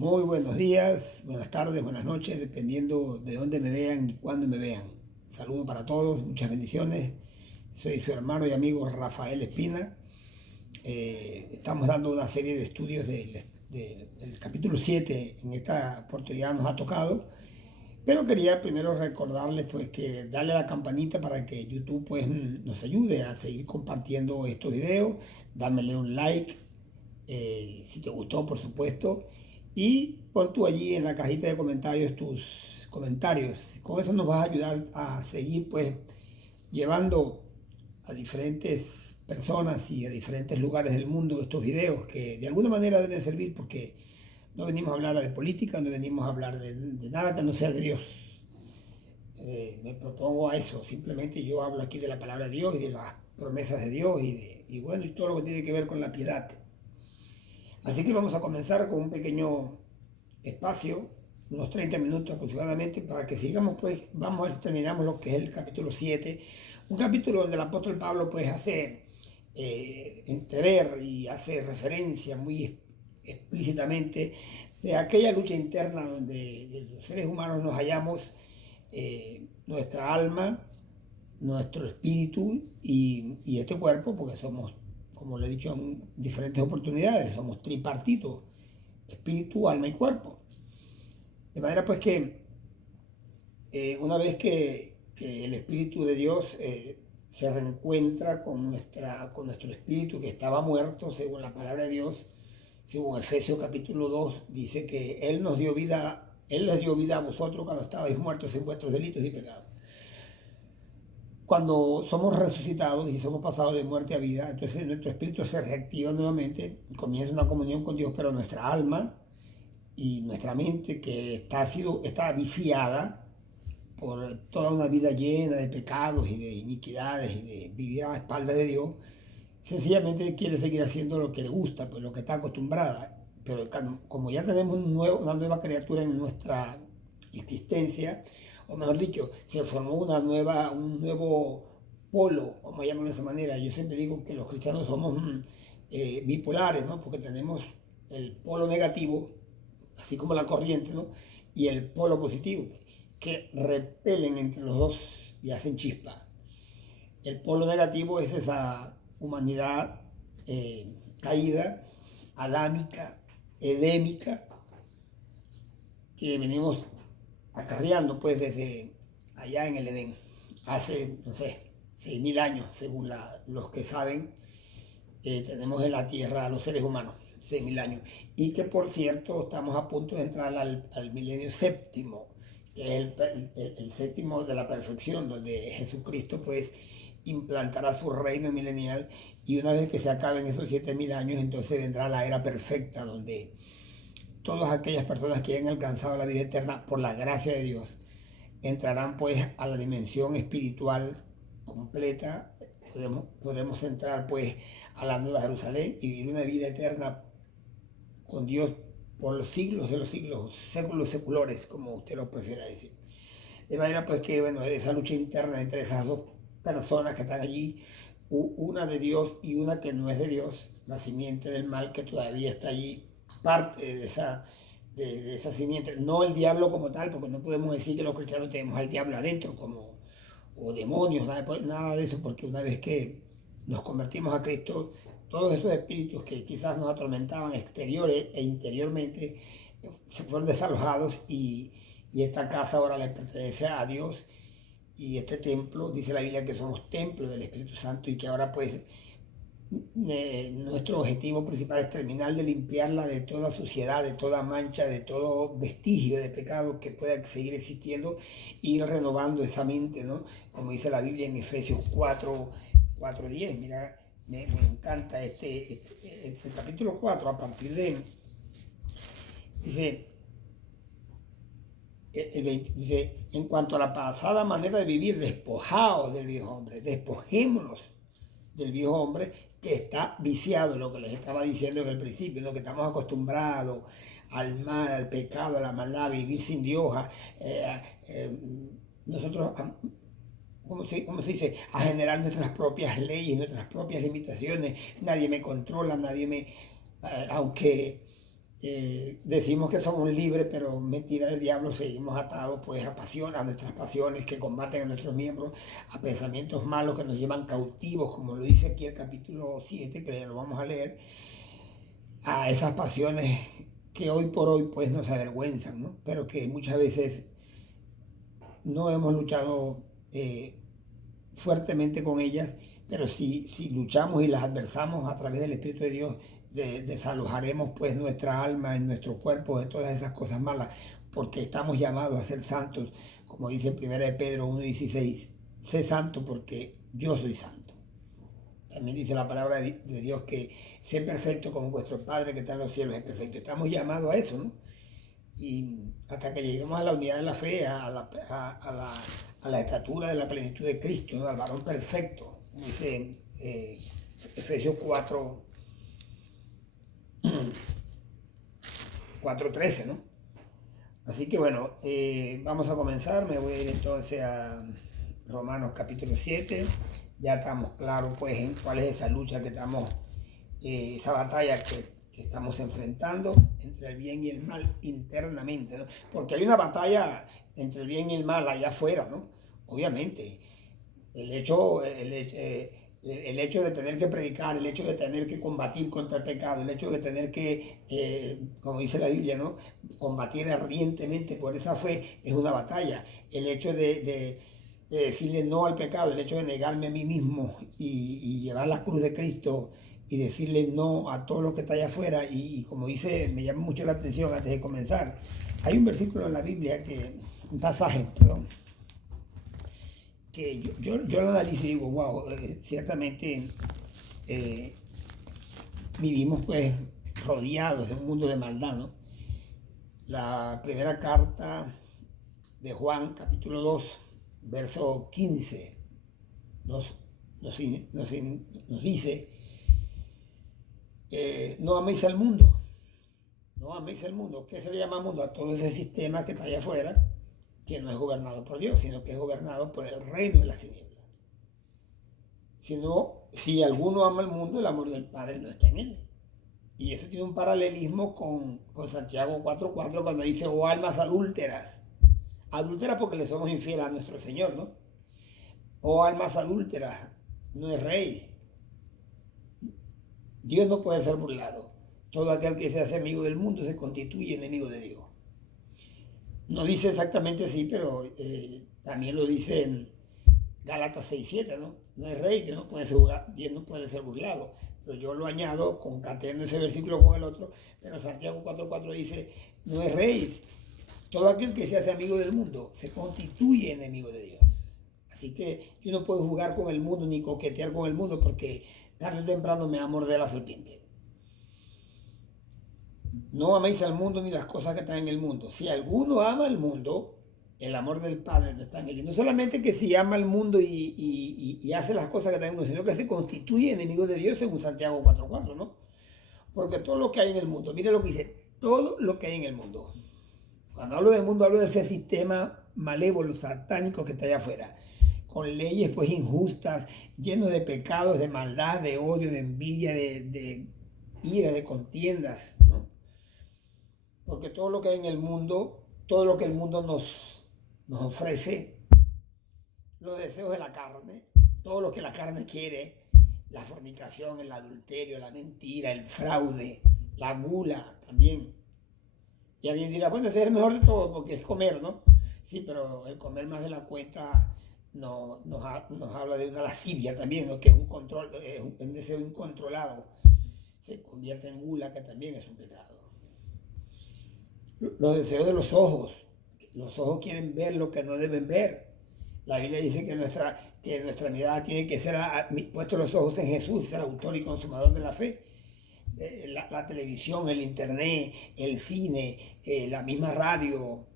Muy buenos días, buenas tardes, buenas noches, dependiendo de dónde me vean y cuándo me vean. Saludo para todos, muchas bendiciones. Soy su hermano y amigo Rafael Espina. Estamos dando una serie de estudios del capítulo 7. En esta oportunidad nos ha tocado, pero quería primero recordarles pues que darle a la campanita para que YouTube pues nos ayude a seguir compartiendo estos videos, dámele un like, si te gustó, por supuesto, y pon tú allí en la cajita de comentarios tus comentarios. Con eso nos vas a ayudar a seguir pues llevando a diferentes personas y a diferentes lugares del mundo estos videos que de alguna manera deben servir, porque no venimos a hablar de política, no venimos a hablar de nada que no sea de Dios. Me propongo a eso, simplemente yo hablo aquí de la palabra de Dios y de las promesas de Dios y bueno, y todo lo que tiene que ver con la piedad. Así que vamos a comenzar con un pequeño espacio, unos 30 minutos aproximadamente, para que sigamos, pues, vamos a ver si terminamos lo que es el capítulo 7, un capítulo donde el apóstol Pablo, pues, hace entrever y hace referencia muy explícitamente de aquella lucha interna donde los seres humanos nos hallamos, nuestra alma, nuestro espíritu y este cuerpo, porque somos, como le he dicho en diferentes oportunidades, somos tripartitos, espíritu, alma y cuerpo. De manera pues que una vez que el Espíritu de Dios se reencuentra con nuestro espíritu que estaba muerto, según la palabra de Dios, según Efesios capítulo 2, dice que Él nos dio vida, Él les dio vida a vosotros cuando estabais muertos en vuestros delitos y pecados. Cuando somos resucitados y somos pasados de muerte a vida, entonces nuestro espíritu se reactiva nuevamente, comienza una comunión con Dios, pero nuestra alma y nuestra mente, que está viciada por toda una vida llena de pecados y de iniquidades y de vivir a espaldas de Dios, sencillamente quiere seguir haciendo lo que le gusta, pues lo que está acostumbrada. Pero como ya tenemos una nueva criatura en nuestra existencia, o mejor dicho, se formó un nuevo polo, vamos a llamarlo de esa manera. Yo siempre digo que los cristianos somos bipolares, ¿no? Porque tenemos el polo negativo, así como la corriente, ¿no? Y el polo positivo, que repelen entre los dos y hacen chispa. El polo negativo es esa humanidad caída, adámica, edémica, que venimos acarreando pues desde allá en el Edén, hace, no sé, 6.000 años, según los que saben, tenemos en la Tierra a los seres humanos, 6.000 años, y que por cierto estamos a punto de entrar al milenio séptimo, que es el séptimo de la perfección, donde Jesucristo pues implantará su reino milenial, y una vez que se acaben esos 7.000 años, entonces vendrá la era perfecta, donde todas aquellas personas que hayan alcanzado la vida eterna por la gracia de Dios entrarán pues a la dimensión espiritual completa. Podremos entrar pues a la Nueva Jerusalén y vivir una vida eterna con Dios por los siglos de los siglos, séculos seculores, como usted lo prefiera decir. De manera pues que, bueno, esa lucha interna entre esas dos personas que están allí, una de Dios y una que no es de Dios, la simiente del mal que todavía está allí, parte de esa simiente, no el diablo como tal, porque no podemos decir que los cristianos tenemos al diablo adentro o demonios, nada de eso, porque una vez que nos convertimos a Cristo, todos esos espíritus que quizás nos atormentaban exteriores e interiormente se fueron desalojados y esta casa ahora le pertenece a Dios, y este templo, dice la Biblia que somos templo del Espíritu Santo, y que ahora pues nuestro objetivo principal es terminar de limpiarla de toda suciedad, de toda mancha, de todo vestigio de pecado que pueda seguir existiendo, e ir renovando esa mente, ¿no? Como dice la Biblia en Efesios 4:10. Mira, me encanta este capítulo 4, a partir de, dice, dice, en cuanto a la pasada manera de vivir, despojaos del viejo hombre, despojémonos del viejo hombre que está viciado, lo que les estaba diciendo en el principio, lo que estamos acostumbrados al mal, al pecado, a la maldad, a vivir sin Dios, nosotros, ¿cómo se dice? A generar nuestras propias leyes, nuestras propias limitaciones. Nadie me controla, nadie me, aunque decimos que somos libres, pero mentira del diablo, seguimos atados pues a pasiones, a nuestras pasiones que combaten a nuestros miembros, a pensamientos malos que nos llevan cautivos, como lo dice aquí el capítulo 7, que lo vamos a leer, a esas pasiones que hoy por hoy pues nos avergüenzan, ¿no? Pero que muchas veces no hemos luchado fuertemente con ellas, pero si luchamos y las adversamos a través del Espíritu de Dios, desalojaremos pues nuestra alma y nuestro cuerpo de todas esas cosas malas, porque estamos llamados a ser santos, como dice en 1 de Pedro 1:16, sé santo porque yo soy santo. También dice la palabra de Dios que sé perfecto como vuestro Padre que está en los cielos es perfecto. Estamos llamados a eso, ¿no? Y hasta que lleguemos a la unidad de la fe, a la estatura de la plenitud de Cristo, ¿no? Al varón perfecto, como dice Efesios 4:13, ¿no? Así que bueno, vamos a comenzar. Me voy a ir entonces a Romanos capítulo 7. Ya estamos claros pues en cuál es esa lucha que estamos, esa batalla que estamos enfrentando entre el bien y el mal internamente, ¿no? Porque hay una batalla entre el bien y el mal allá afuera, ¿no? Obviamente, el hecho de tener que predicar, el hecho de tener que combatir contra el pecado, el hecho de tener que, como dice la Biblia, ¿no? Combatir ardientemente por esa fe es una batalla. El hecho de decirle no al pecado, el hecho de negarme a mí mismo y llevar la cruz de Cristo y decirle no a todo lo que está allá afuera. Y como dice, me llama mucho la atención antes de comenzar, hay un versículo en la Biblia, un pasaje, perdón, que yo lo analizo y digo, wow, ciertamente vivimos pues rodeados de un mundo de maldad, ¿no? La primera carta de Juan, capítulo 2, verso 15, nos dice, no améis al mundo, no améis al mundo. ¿Qué se le llama mundo? A todo ese sistema que está allá afuera, que no es gobernado por Dios, sino que es gobernado por el reino de las tinieblas. Si alguno ama el mundo, el amor del Padre no está en él. Y eso tiene un paralelismo con Santiago 4:4 cuando dice, oh almas adúlteras. Adúlteras porque le somos infieles a nuestro Señor, ¿no? Oh almas adúlteras, no es rey. Dios no puede ser burlado. Todo aquel que se hace amigo del mundo se constituye enemigo de Dios. No dice exactamente así, pero también lo dice en Gálatas 6:7, ¿no? No es rey, Dios no puede ser burlado. Pero yo lo añado, concateno ese versículo con el otro, pero Santiago 4:4 dice, no es rey. Todo aquel que se hace amigo del mundo se constituye enemigo de Dios. Así que yo no puedo jugar con el mundo ni coquetear con el mundo porque tarde o temprano me va a morder la serpiente. No améis al mundo ni las cosas que están en el mundo. Si alguno ama al mundo, el amor del Padre no está en él. Y no solamente que si ama al mundo y hace las cosas que están en el mundo, sino que se constituye enemigo de Dios según Santiago 4:4, ¿no? Porque todo lo que hay en el mundo, mire lo que dice, todo lo que hay en el mundo. Cuando hablo del mundo, hablo de ese sistema malévolo, satánico que está allá afuera, con leyes pues injustas, llenos de pecados, de maldad, de odio, de envidia, de ira, de contiendas, ¿no? Porque todo lo que hay en el mundo, todo lo que el mundo nos ofrece, los deseos de la carne, todo lo que la carne quiere, la fornicación, el adulterio, la mentira, el fraude, la gula también. Y alguien dirá, bueno, ese es el mejor de todo porque es comer, ¿no? Sí, pero el comer más de la cuenta nos habla de una lascivia también, ¿no? Que es un deseo incontrolado. Se convierte en gula, que también es un pecado. Los deseos de los ojos quieren ver lo que no deben ver. La Biblia dice que nuestra mirada tiene que ser puestos los ojos en Jesús, el autor y consumador de la fe. La televisión, el internet, el cine, la misma radio,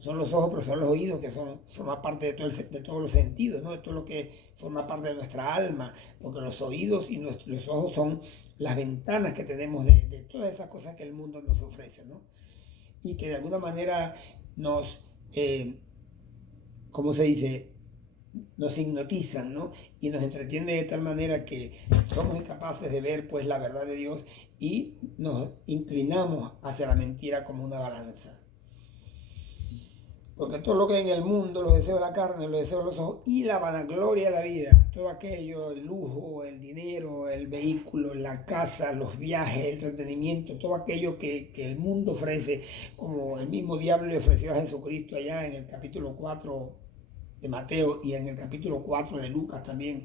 son los ojos, pero son los oídos que forman parte de todos los sentidos, ¿no? De todo lo que forma parte de nuestra alma, porque los oídos y los ojos son las ventanas que tenemos de todas esas cosas que el mundo nos ofrece, ¿no? Y que de alguna manera ¿cómo se dice? nos hipnotizan, ¿no? Y nos entretienen de tal manera que somos incapaces de ver pues la verdad de Dios y nos inclinamos hacia la mentira como una balanza. Porque todo lo que hay en el mundo, los deseos de la carne, los deseos de los ojos y la vanagloria de la vida, todo aquello, el lujo, el dinero, el vehículo, la casa, los viajes, el entretenimiento, todo aquello que el mundo ofrece, como el mismo diablo le ofreció a Jesucristo allá en el capítulo 4 de Mateo y en el capítulo 4 de Lucas también,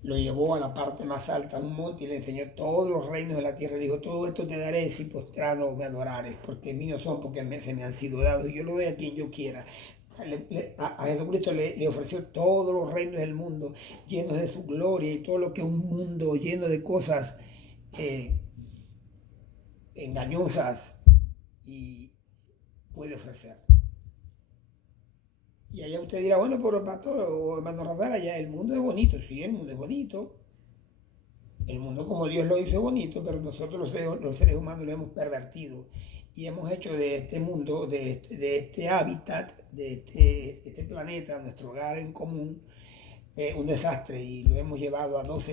lo llevó a la parte más alta, a un monte, y le enseñó todos los reinos de la tierra. Dijo, todo esto te daré si postrado me adorares, porque míos son, porque se me han sido dados, y yo lo doy a quien yo quiera. A Jesucristo le ofreció todos los reinos del mundo, llenos de su gloria, y todo lo que un mundo lleno de cosas engañosas y puede ofrecer. Y allá usted dirá, bueno, pero pastor o hermano Rafael, allá el mundo es bonito. Sí, el mundo es bonito. El mundo como Dios lo hizo es bonito, pero nosotros los seres humanos lo hemos pervertido. Y hemos hecho de este mundo, de este hábitat, de este planeta, nuestro hogar en común, un desastre. Y lo hemos llevado a dos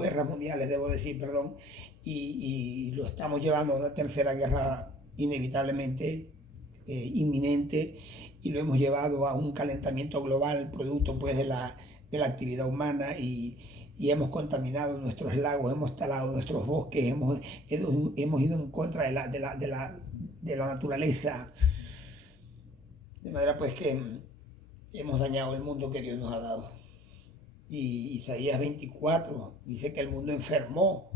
guerras mundiales, debo decir, perdón. Y lo estamos llevando a una tercera guerra inevitablemente inminente, y lo hemos llevado a un calentamiento global producto pues de la actividad humana, y hemos contaminado nuestros lagos, hemos talado nuestros bosques, hemos ido en contra de la naturaleza, de manera pues que hemos dañado el mundo que Dios nos ha dado. Y Isaías 24 dice que el mundo enfermó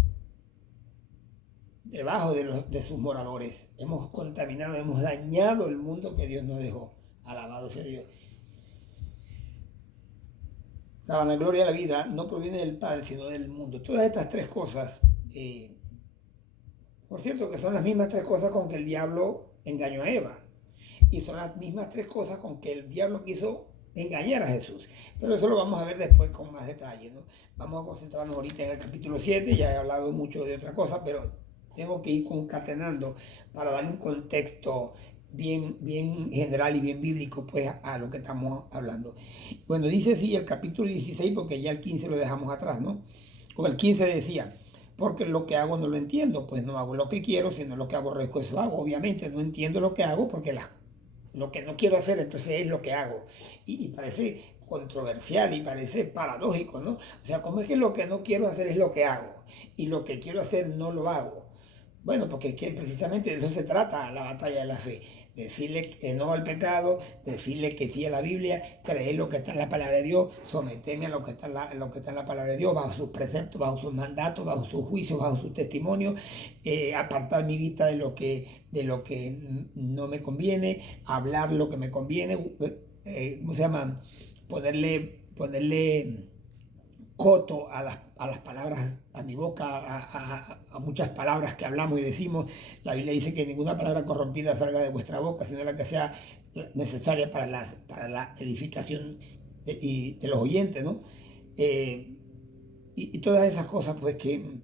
debajo de sus moradores. Hemos contaminado, hemos dañado el mundo que Dios nos dejó. Alabado sea Dios. La vanagloria de la vida no proviene del Padre, sino del mundo. Todas estas tres cosas, por cierto, que son las mismas tres cosas con que el diablo engañó a Eva. Y son las mismas tres cosas con que el diablo quiso engañar a Jesús. Pero eso lo vamos a ver después con más detalle, ¿no? Vamos a concentrarnos ahorita en el capítulo 7. Ya he hablado mucho de otra cosa, pero tengo que ir concatenando para darle un contexto bien general y bien bíblico pues a lo que estamos hablando. Bueno, dice así el capítulo 16, porque ya el 15 lo dejamos atrás, ¿no? O el 15 decía, porque lo que hago no lo entiendo, pues no hago lo que quiero, sino lo que aborrezco, eso hago. Obviamente no entiendo lo que hago, porque lo que no quiero hacer, entonces es lo que hago. Y parece controversial y parece paradójico, ¿no? O sea, ¿cómo es que lo que no quiero hacer es lo que hago? Y lo que quiero hacer no lo hago. Bueno, porque precisamente de eso se trata la batalla de la fe. Decirle que no al pecado, decirle que sí a la Biblia, creer lo que está en la palabra de Dios, someterme a lo que está en la palabra de Dios, bajo sus preceptos, bajo sus mandatos, bajo sus juicios, bajo sus testimonios, apartar mi vista de lo que no me conviene, hablar lo que me conviene, ¿cómo se llama? Ponerle coto a las palabras, a mi boca, a muchas palabras que hablamos y decimos. La Biblia dice que ninguna palabra corrompida salga de vuestra boca, sino la que sea necesaria para la edificación de los oyentes, ¿no? Y todas esas cosas pues que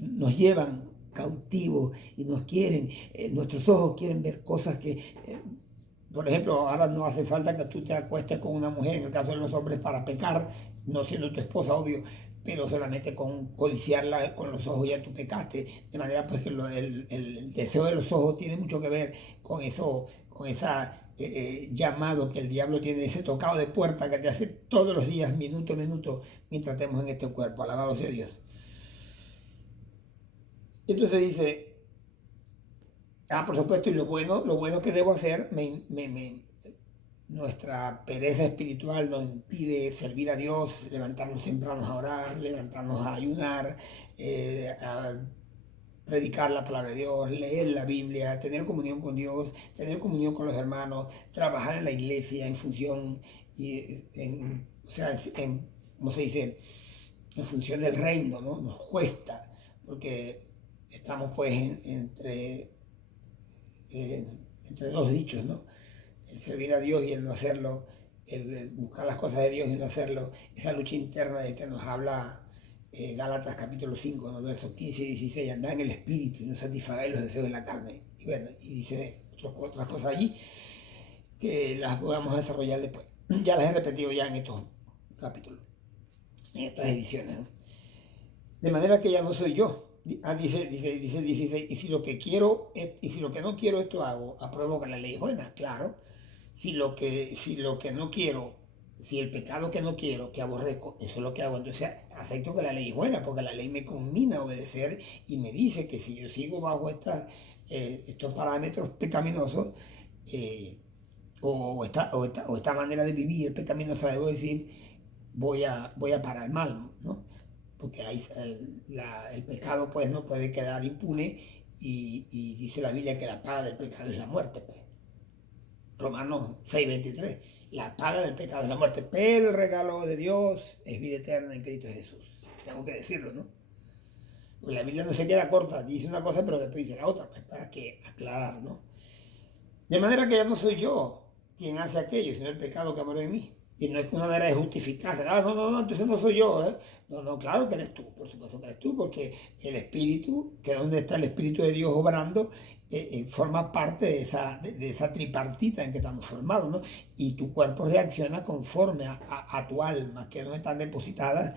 nos llevan cautivos y nos quieren, nuestros ojos quieren ver cosas que... por ejemplo, ahora no hace falta que tú te acuestes con una mujer, en el caso de los hombres, para pecar, no siendo tu esposa, obvio, pero solamente con codiciarla con los ojos ya tú pecaste. De manera pues que el deseo de los ojos tiene mucho que ver con eso, con esa llamado que el diablo tiene, ese tocado de puerta que te hace todos los días, minuto a minuto, mientras estemos en este cuerpo. Alabado sea Dios. Entonces dice... por supuesto, y lo bueno que debo hacer, nuestra pereza espiritual nos impide servir a Dios, levantarnos temprano a orar, levantarnos a ayunar, a predicar la palabra de Dios, leer la Biblia, tener comunión con Dios, tener comunión con los hermanos, trabajar en la iglesia en función, ¿cómo se dice? En función del reino, ¿no? Nos cuesta, porque estamos pues entre dos dichos, ¿no? El servir a Dios y el no hacerlo, el buscar las cosas de Dios y no hacerlo, esa lucha interna de que nos habla Gálatas capítulo 5, ¿no? Versos 15 y 16, andad en el espíritu y no satisfagáis los deseos de la carne. Y bueno, y dice otras cosas allí. que las vamos a desarrollar después. Ya las he repetido ya en estos capítulos, en estas ediciones, ¿no? De manera que ya no soy yo. Dice 16, y si lo que quiero, y si lo que no quiero esto hago, apruebo que la ley es buena, claro. Si lo que no quiero, si el pecado que no quiero, que aborrezco, eso es lo que hago, entonces acepto que la ley es buena, porque la ley me conmina a obedecer y me dice que si yo sigo bajo estos parámetros pecaminosos, o esta manera de vivir pecaminosa, debo decir, voy a parar mal, ¿no? Porque el pecado pues no puede quedar impune y dice la Biblia que la paga del pecado es la muerte, pues. Romanos 6:23, la paga del pecado es la muerte, pero el regalo de Dios es vida eterna en Cristo Jesús. Tengo que decirlo, ¿no? Porque la Biblia no se queda corta, dice una cosa pero después dice la otra, pues para que aclarar, ¿no? De manera que ya no soy yo quien hace aquello, sino el pecado que mora en mí. Y no es una manera de justificarse. No, entonces no soy yo, ¿eh? No, claro que eres tú, por supuesto que eres tú, porque el Espíritu, que es donde está el Espíritu de Dios obrando, forma parte de esa tripartita en que estamos formados, ¿no? Y tu cuerpo reacciona conforme a tu alma, que no están depositadas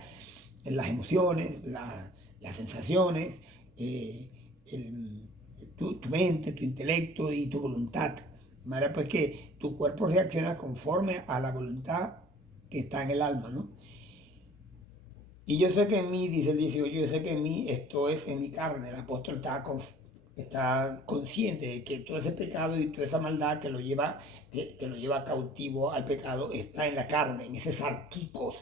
en las emociones, las sensaciones, tu mente, tu intelecto y tu voluntad. De manera pues que tu cuerpo reacciona conforme a la voluntad que está en el alma, ¿no? Y yo sé que en mí, dice el 18, yo sé que en mí esto es en mi carne. El apóstol está consciente de que todo ese pecado y toda esa maldad que lo lleva cautivo al pecado está en la carne, en ese sarquicos,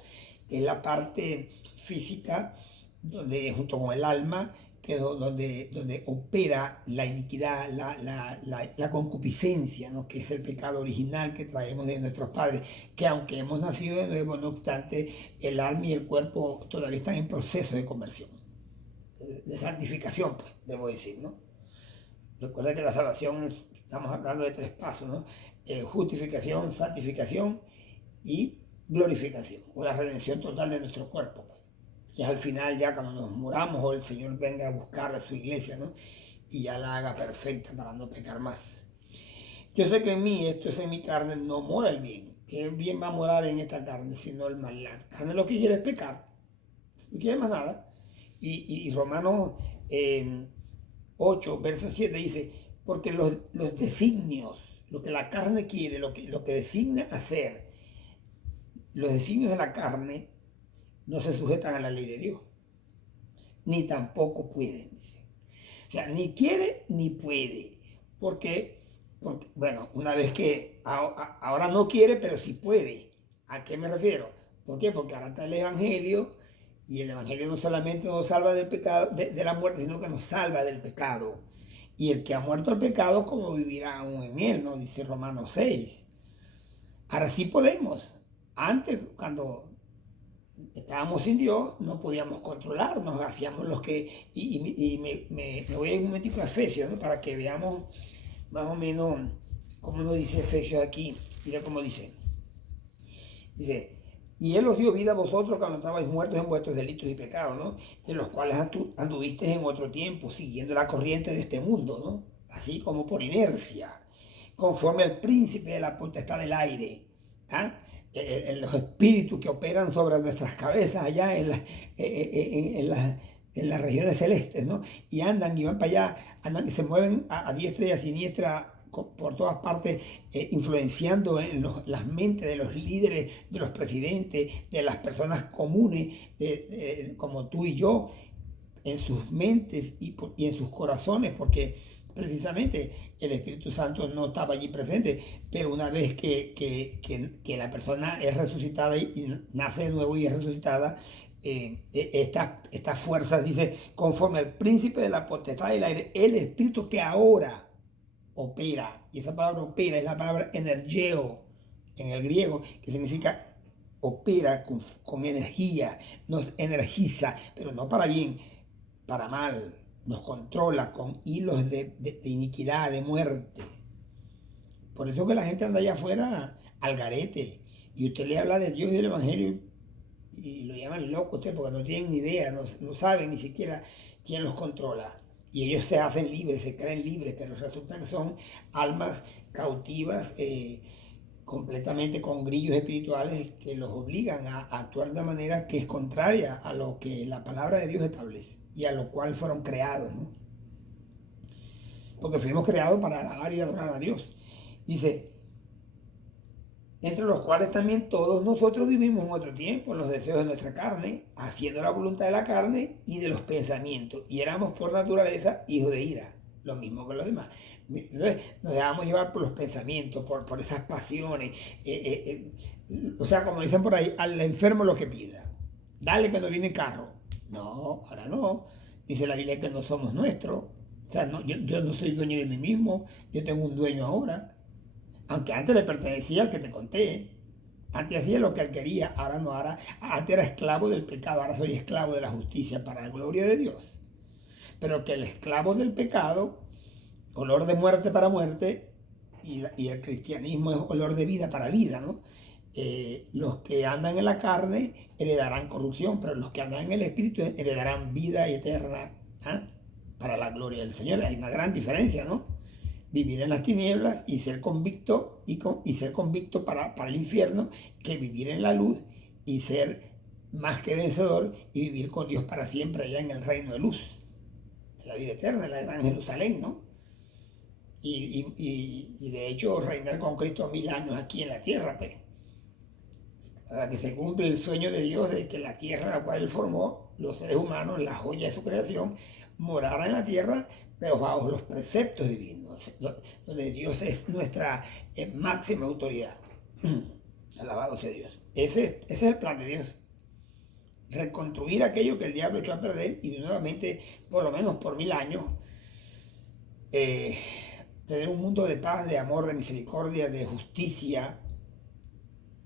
que es la parte física, donde junto con el alma, que es donde opera la iniquidad, la concupiscencia, ¿no? Que es el pecado original que traemos de nuestros padres, que aunque hemos nacido de nuevo, no obstante, el alma y el cuerpo todavía están en proceso de conversión, de santificación, pues, debo decir, ¿no? Recuerda que la salvación estamos hablando de 3 pasos, ¿no? Justificación, santificación y glorificación, o la redención total de nuestro cuerpo, pues. Que es al final, ya cuando nos muramos o el Señor venga a buscar a su iglesia, ¿no? Y ya la haga perfecta para no pecar más. Yo sé que en mí, esto es en mi carne, no mora el bien. ¿Qué bien va a morar en esta carne sino el mal? La carne lo que quiere es pecar, no quiere más nada. Y Romanos 8, verso 7 dice, porque los designios, lo que la carne quiere, lo que designa hacer, los designios de la carne no se sujetan a la ley de Dios, ni tampoco pueden, dice. O sea, ni quiere ni puede, porque bueno, una vez que ahora no quiere, pero sí puede. ¿A qué me refiero? ¿Por qué? Porque ahora está el Evangelio, y el Evangelio no solamente nos salva del pecado, de la muerte, sino que nos salva del pecado. Y el que ha muerto al pecado, ¿cómo vivirá aún en él? ¿No? Dice Romanos 6. Ahora sí podemos. Antes, cuando estábamos sin Dios, no podíamos controlarnos, hacíamos los que... Y me voy a ir un momentico a Efesios, ¿no? Para que veamos más o menos cómo nos dice Efesios aquí. Mira cómo dice. Dice, y Él os dio vida a vosotros cuando estabais muertos en vuestros delitos y pecados, ¿no? En los cuales anduvisteis en otro tiempo, siguiendo la corriente de este mundo, ¿no? Así como por inercia, conforme al príncipe de la potestad del aire, ¿ah? En los espíritus que operan sobre nuestras cabezas allá en las regiones celestes, ¿no? Y andan y van para allá, andan y se mueven a diestra y a siniestra por todas partes, influenciando en las mentes de los líderes, de los presidentes, de las personas comunes, como tú y yo, en sus mentes y en sus corazones, porque precisamente el Espíritu Santo no estaba allí presente, pero una vez que la persona es resucitada y nace de nuevo y es resucitada, estas fuerzas, dice, conforme al príncipe de la potestad del aire, el Espíritu que ahora opera, y esa palabra opera es la palabra energeo en el griego, que significa opera con energía, nos energiza, pero no para bien, para mal, nos controla con hilos de iniquidad, de muerte. Por eso que la gente anda allá afuera al garete, y usted le habla de Dios y del Evangelio y lo llaman loco usted, porque no tienen ni idea, no saben ni siquiera quién los controla. Y ellos se hacen libres, se creen libres, pero resulta que son almas cautivas, completamente con grillos espirituales que los obligan a actuar de una manera que es contraria a lo que la palabra de Dios establece y a lo cual fueron creados, ¿no? Porque fuimos creados para alabar y adorar a Dios. Dice, entre los cuales también todos nosotros vivimos en otro tiempo, en los deseos de nuestra carne, haciendo la voluntad de la carne y de los pensamientos, y éramos por naturaleza hijos de ira, lo mismo que los demás. Entonces nos dejamos llevar por los pensamientos, por esas pasiones, o sea, como dicen por ahí, al enfermo lo que pida, dale que no viene carro. No, ahora no, dice la Biblia que no somos nuestros, o sea, no, yo no soy dueño de mí mismo, yo tengo un dueño ahora. Aunque antes le pertenecía al que te conté. Antes hacía lo que él quería, ahora no, ahora antes era esclavo del pecado, ahora soy esclavo de la justicia para la gloria de Dios. Pero que el esclavo del pecado, olor de muerte para muerte, y el cristianismo es olor de vida para vida, ¿no? Los que andan en la carne heredarán corrupción, pero los que andan en el espíritu heredarán vida eterna, ¿eh? Para la gloria del Señor. Hay una gran diferencia, ¿no? Vivir en las tinieblas y ser convicto y ser convicto para el infierno, que vivir en la luz y ser más que vencedor y vivir con Dios para siempre allá en el reino de luz, en la vida eterna, en la gran Jerusalén, ¿no? Y de hecho reinar con Cristo 1000 años aquí en la tierra, pues, para que se cumple el sueño de Dios de que la tierra la cual Él formó, los seres humanos, la joya de su creación, morara en la tierra, pero bajo los preceptos divinos, donde Dios es nuestra máxima autoridad. Alabado sea Dios. Ese es el plan de Dios. Reconstruir aquello que el diablo echó a perder y nuevamente, por lo menos por 1000 años, tener un mundo de paz, de amor, de misericordia, de justicia,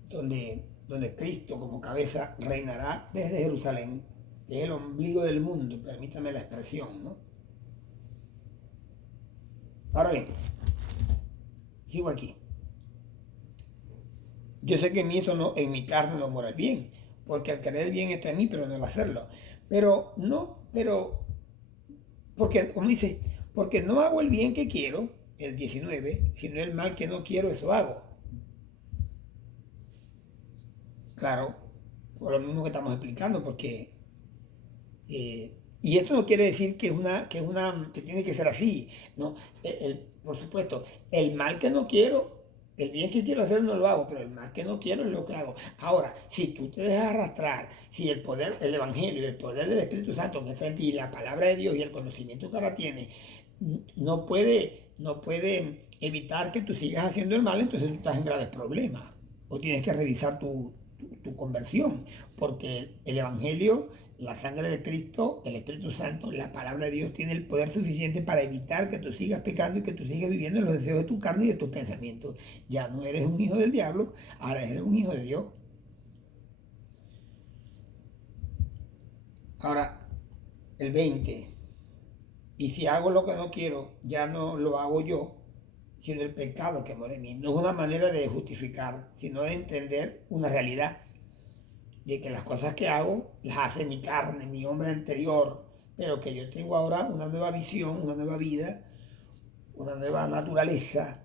donde Cristo como cabeza reinará desde Jerusalén, que es el ombligo del mundo, permítame la expresión, ¿no? Ahora bien, sigo aquí. Yo sé que en mí en mi carne no mora el bien, porque el querer el bien está en mí, pero no el hacerlo. Porque, como dice, porque no hago el bien que quiero, el 19, sino el mal que no quiero, eso hago. Claro, por lo mismo que estamos explicando, porque y esto no quiere decir que tiene que ser así, no. Por supuesto, el mal que no quiero, el bien que quiero hacer no lo hago, pero el mal que no quiero es lo que hago. Ahora, si tú te dejas arrastrar, si el poder, el evangelio y el poder del Espíritu Santo que está en ti, la palabra de Dios y el conocimiento que ahora tienes, no puede evitar que tú sigas haciendo el mal, entonces tú estás en graves problemas. O tienes que revisar tu conversión, porque el evangelio, la sangre de Cristo, el Espíritu Santo, la palabra de Dios tiene el poder suficiente para evitar que tú sigas pecando y que tú sigas viviendo en los deseos de tu carne y de tus pensamientos. Ya no eres un hijo del diablo, ahora eres un hijo de Dios. Ahora, el 20. Y si hago lo que no quiero, ya no lo hago yo, sino el pecado que mora en mí. No es una manera de justificar, sino de entender una realidad, de que las cosas que hago las hace mi carne, mi hombre anterior, pero que yo tengo ahora una nueva visión, una nueva vida, una nueva naturaleza,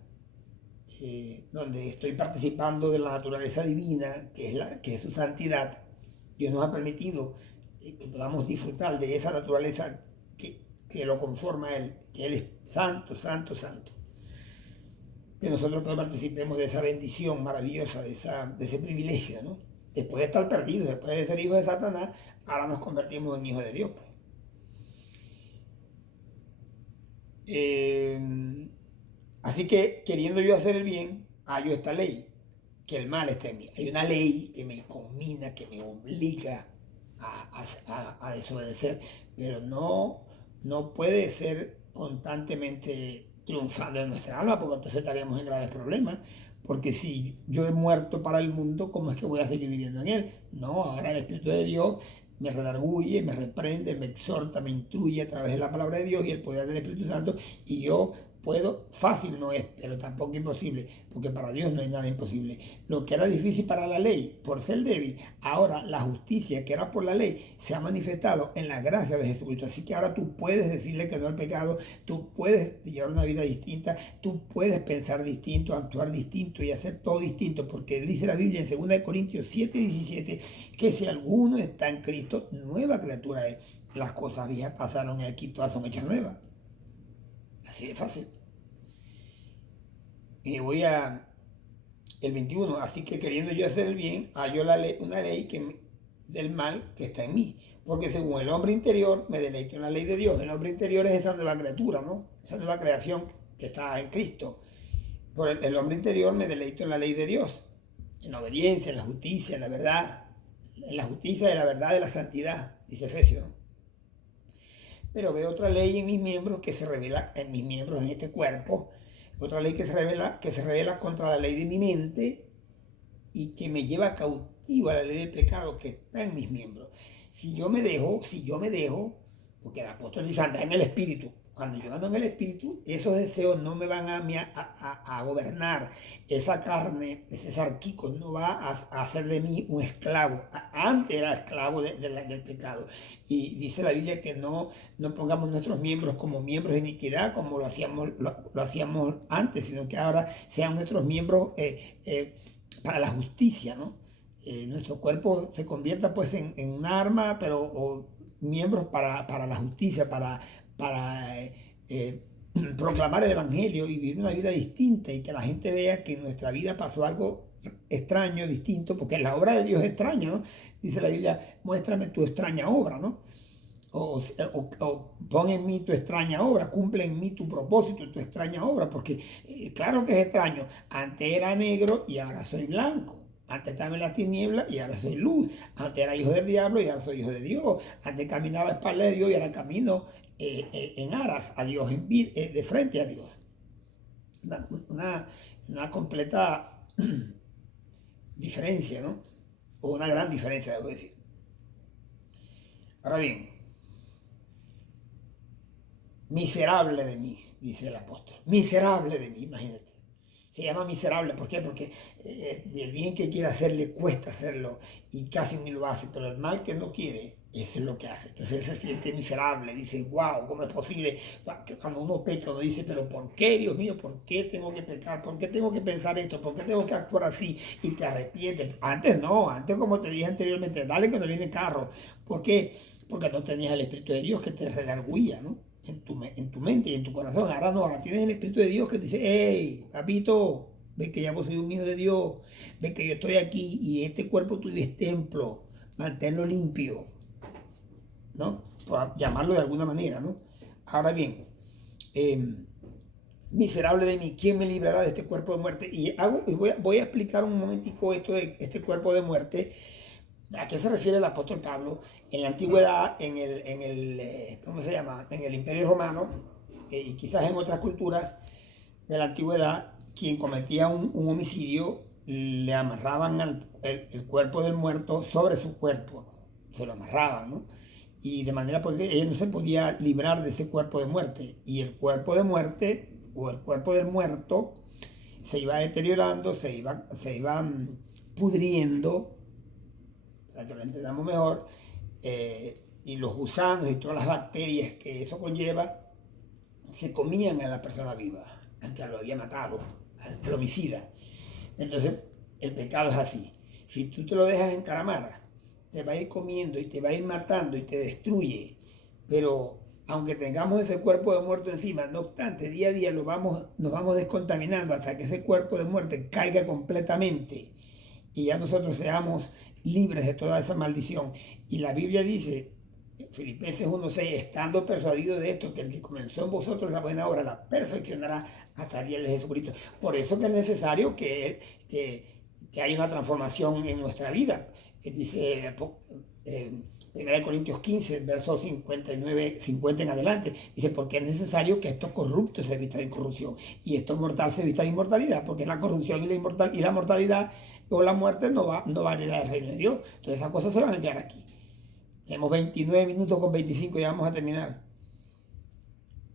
donde estoy participando de la naturaleza divina, que es su santidad. Dios nos ha permitido que podamos disfrutar de esa naturaleza que lo conforma a Él, que Él es santo, santo, santo. Que nosotros participemos de esa bendición maravillosa, de ese privilegio, ¿no? Después de estar perdidos, después de ser hijos de Satanás, ahora nos convertimos en hijos de Dios, pues. Así que, queriendo yo hacer el bien, hallo esta ley, que el mal está en mí. Hay una ley que me conmina, que me obliga a desobedecer, pero no puede ser constantemente triunfando en nuestra alma, porque entonces estaríamos en graves problemas. Porque si yo he muerto para el mundo, ¿cómo es que voy a seguir viviendo en él? No, ahora el Espíritu de Dios me redarguye, me reprende, me exhorta, me instruye a través de la palabra de Dios y el poder del Espíritu Santo, y yo fácil no es, pero tampoco imposible, porque para Dios no hay nada imposible. Lo que era difícil para la ley, por ser débil, ahora la justicia que era por la ley se ha manifestado en la gracia de Jesucristo. Así que ahora tú puedes decirle que no al pecado, tú puedes llevar una vida distinta, tú puedes pensar distinto, actuar distinto y hacer todo distinto, porque dice la Biblia en 2 Corintios 7:17 que si alguno está en Cristo, nueva criatura es. Las cosas viejas pasaron y aquí todas son hechas nuevas. Así de fácil. Y voy el 21. Así que queriendo yo hacer el bien, hallo una ley del mal que está en mí. Porque según el hombre interior, me deleito en la ley de Dios. El hombre interior es esa nueva criatura, ¿no? Esa nueva creación que está en Cristo. Por el hombre interior me deleito en la ley de Dios. En la obediencia, en la justicia, en la verdad. En la justicia de la verdad de la santidad, dice Efesios. Pero veo otra ley en mis miembros que se revela en mis miembros, en este cuerpo, otra ley que se revela contra la ley de mi mente y que me lleva cautivo a la ley del pecado que está en mis miembros. Si yo me dejo, porque el apóstol dice, anda en el Espíritu. Cuando yo ando en el Espíritu, esos deseos no me van a gobernar. Esa carne, ese sarquico, no va a hacer de mí un esclavo. Antes era esclavo del pecado. Y dice la Biblia que no pongamos nuestros miembros como miembros de iniquidad, como lo hacíamos antes, sino que ahora sean nuestros miembros para la justicia, ¿no? Nuestro cuerpo se convierta pues en un arma, o miembros para la justicia, para proclamar el Evangelio y vivir una vida distinta, y que la gente vea que en nuestra vida pasó algo extraño, distinto, porque la obra de Dios es extraña, ¿no? Dice la Biblia, muéstrame tu extraña obra, ¿no? O pon en mí tu extraña obra, cumple en mí tu propósito, tu extraña obra, porque claro que es extraño. Antes era negro y ahora soy blanco. Antes estaba en la tiniebla y ahora soy luz. Antes era hijo del diablo y ahora soy hijo de Dios. Antes caminaba a espaldas de Dios y ahora camino en aras a Dios, de frente a Dios. Una completa diferencia, ¿no? O una gran diferencia, debo decir. Ahora bien, miserable de mí, dice el apóstol. Miserable de mí, imagínate. Se llama miserable, ¿por qué? Porque el bien que quiere hacer le cuesta hacerlo y casi ni lo hace, pero el mal que no quiere, eso es lo que hace. Entonces él se siente miserable, dice, wow, ¿cómo es posible? Cuando uno peca, uno dice, pero ¿por qué, Dios mío? ¿Por qué tengo que pecar? ¿Por qué tengo que pensar esto? ¿Por qué tengo que actuar así? Y te arrepientes. Antes no, antes como te dije anteriormente, dale que no viene carro. ¿Por qué? Porque no tenías el Espíritu de Dios que te redarguía, ¿no? En tu mente y en tu corazón. Ahora no, ahora tienes el Espíritu de Dios que te dice, hey, papito, ven que ya vos sois un hijo de Dios, ven que yo estoy aquí y este cuerpo tuyo es templo, manténlo limpio, ¿no? Por llamarlo de alguna manera, ¿no? Ahora bien, miserable de mí, ¿quién me librará de este cuerpo de muerte? Y voy a explicar un momentico esto de este cuerpo de muerte. ¿A qué se refiere el apóstol Pablo? En la antigüedad, ¿cómo se llama? En el Imperio Romano, y quizás en otras culturas de la antigüedad, quien cometía un homicidio, le amarraban el cuerpo del muerto sobre su cuerpo, se lo amarraban, ¿no? Y de manera porque él no se podía librar de ese cuerpo de muerte. Y el cuerpo de muerte, o el cuerpo del muerto, se iba deteriorando, se iba pudriendo, para que lo entendamos mejor, y los gusanos y todas las bacterias que eso conlleva se comían a la persona viva, al que lo había matado, al homicida. Entonces el pecado es así. Si tú te lo dejas encaramar, te va a ir comiendo y te va a ir matando y te destruye. Pero aunque tengamos ese cuerpo de muerto encima, no obstante, día a día nos vamos descontaminando hasta que ese cuerpo de muerte caiga completamente y ya nosotros seamos libres de toda esa maldición. Y la Biblia dice, Filipenses 1:6, estando persuadido de esto, que el que comenzó en vosotros la buena obra la perfeccionará hasta el día de Jesucristo. Por eso que es necesario que haya una transformación en nuestra vida. Dice 1 Corintios 15, versos 59-50 en adelante, dice, porque es necesario que esto corrupto se vista de incorrupción y esto mortal se vista de inmortalidad, porque la corrupción y la mortalidad o la muerte no va a heredar el reino de Dios. Entonces esas cosas se van a quedar aquí. Tenemos 29 minutos con 25 y vamos a terminar.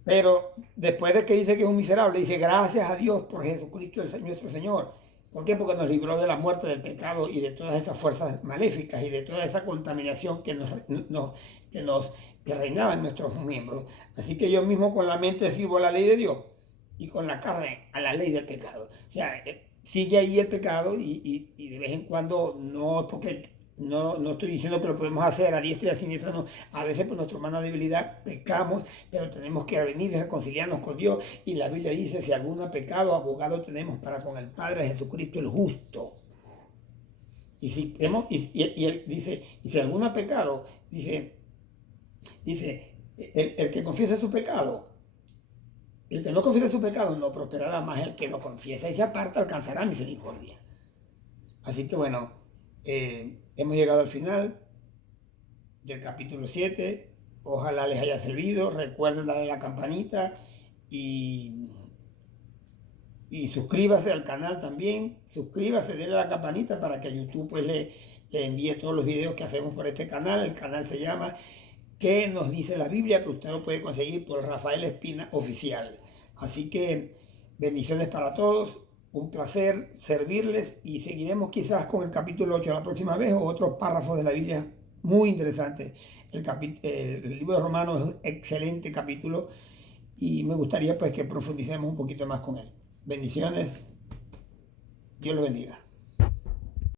Pero después de que dice que es un miserable, dice gracias a Dios por Jesucristo nuestro Señor. ¿Por qué? Porque nos libró de la muerte, del pecado y de todas esas fuerzas maléficas y de toda esa contaminación que nos que reinaba en nuestros miembros. Así que yo mismo con la mente sirvo a la ley de Dios y con la carne a la ley del pecado. O sea, sigue ahí el pecado y de vez en cuando no es porque no estoy diciendo que lo podemos hacer a diestra y a siniestra, no. A veces por nuestra humana debilidad pecamos, pero tenemos que venir y reconciliarnos con Dios. Y la Biblia dice, si alguno ha pecado, abogado tenemos para con el Padre, Jesucristo el justo. Y si hemos, y él dice, y si alguno ha pecado, dice el que confiesa su pecado, el que no confiesa su pecado no prosperará, más el que lo confiesa y se aparta alcanzará misericordia. Así que bueno, hemos llegado al final del capítulo 7. Ojalá les haya servido. Recuerden darle a la campanita y suscríbase al canal también. Suscríbase, denle a la campanita para que YouTube pues le envíe todos los videos que hacemos por este canal. El canal se llama ¿Qué nos dice la Biblia? Pero usted lo puede conseguir por Rafael Espina Oficial. Así que bendiciones para todos. Un placer servirles y seguiremos quizás con el capítulo 8 la próxima vez o otros párrafos de la Biblia muy interesantes. El libro de Romanos es un excelente capítulo y me gustaría pues que profundicemos un poquito más con él. Bendiciones. Dios los bendiga.